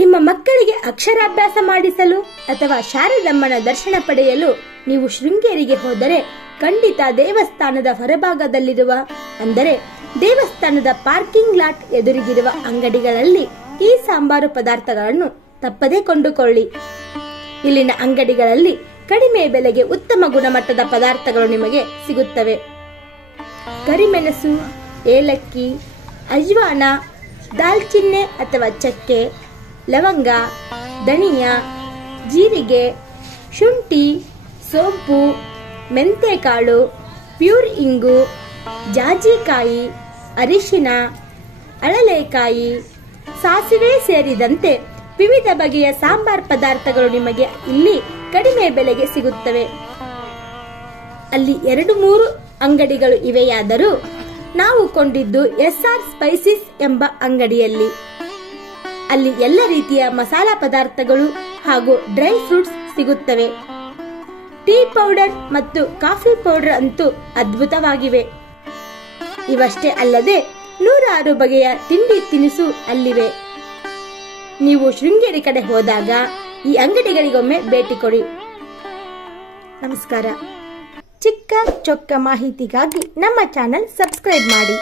ನಿಮ್ಮ ಮಕ್ಕಳಿಗೆ ಅಕ್ಷರಾಭ್ಯಾಸ ಮಾಡಿಸಲು ಅಥವಾ ಶಾರದಮ್ಮನ ದರ್ಶನ ಪಡೆಯಲು ನೀವು ಶೃಂಗೇರಿಗೆ ಹೋದರೆ ಖಂಡಿತ ದೇವಸ್ಥಾನದ ಹೊರಭಾಗದಲ್ಲಿರುವ ಅಂದರೆ ದೇವಸ್ಥಾನದ ಪಾರ್ಕಿಂಗ್ ಲಾಟ್ ಎದುರಿಗಿರುವ ಅಂಗಡಿಗಳಲ್ಲಿ ಈ ಸಾಂಬಾರು ಪದಾರ್ಥಗಳನ್ನು ತಪ್ಪದೇ ಕೊಂಡುಕೊಳ್ಳಿ. ಇಲ್ಲಿನ ಅಂಗಡಿಗಳಲ್ಲಿ ಕಡಿಮೆ ಬೆಲೆಗೆ ಉತ್ತಮ ಗುಣಮಟ್ಟದ ಪದಾರ್ಥಗಳು ನಿಮಗೆ ಸಿಗುತ್ತವೆ. ಕರಿಮೆಣಸು, ಏಲಕ್ಕಿ, ಅಜ್ವಾನ, ದಾಲ್ಚಿನ್ನೆ ಅಥವಾ ಚಕ್ಕೆ, ಲವಂಗ, ಧನಿಯಾ, ಜೀರಿಗೆ, ಶುಂಠಿ, ಸೋಂಪು, ಮೆಂತೆಕಾಳು, ಪ್ಯೂರ್ ಇಂಗು, ಜಾಜಿಕಾಯಿ, ಅರಿಶಿನ, ಅಳಲೆಕಾಯಿ, ಸಾಸಿವೆ ಸೇರಿದಂತೆ ವಿವಿಧ ಬಗೆಯ ಸಾಂಬಾರ್ ಪದಾರ್ಥಗಳು ನಿಮಗೆ ಇಲ್ಲಿ ಕಡಿಮೆ ಬೆಲೆಗೆ ಸಿಗುತ್ತವೆ. ಅಲ್ಲಿ 2-3 ಅಂಗಡಿಗಳು ಇವೆಯಾದರೂ ನಾವು ಕೊಂಡಿದ್ದು SR ಸ್ಪೈಸಿಸ್ ಎಂಬ ಅಂಗಡಿಯಲ್ಲಿ. ಅಲ್ಲಿ ಎಲ್ಲ ರೀತಿಯ ಮಸಾಲಾ ಪದಾರ್ಥಗಳು ಹಾಗೂ ಡ್ರೈ ಫ್ರೂಟ್ಸ್ ಸಿಗುತ್ತವೆ. ಟೀ ಪೌಡರ್ ಮತ್ತು ಕಾಫಿ ಪೌಡರ್ ಅಂತೂ ಅದ್ಭುತವಾಗಿವೆ. ಇವಷ್ಟೇ ಅಲ್ಲದೆ 106 ಬಗೆಯ ತಿಂಡಿ ತಿನಿಸು ಅಲ್ಲಿವೆ. ನೀವು ಶೃಂಗೇರಿ ಕಡೆ ಹೋದಾಗ ಈ ಅಂಗಡಿಗಳಿಗೊಮ್ಮೆ ಭೇಟಿ ಕೊಡಿ. ನಮಸ್ಕಾರ. ಚಿಕ್ಕ ಚೊಕ್ಕ ಮಾಹಿತಿಗಾಗಿ ನಮ್ಮ ಚಾನೆಲ್ ಸಬ್ಸ್ಕ್ರೈಬ್ ಮಾಡಿ.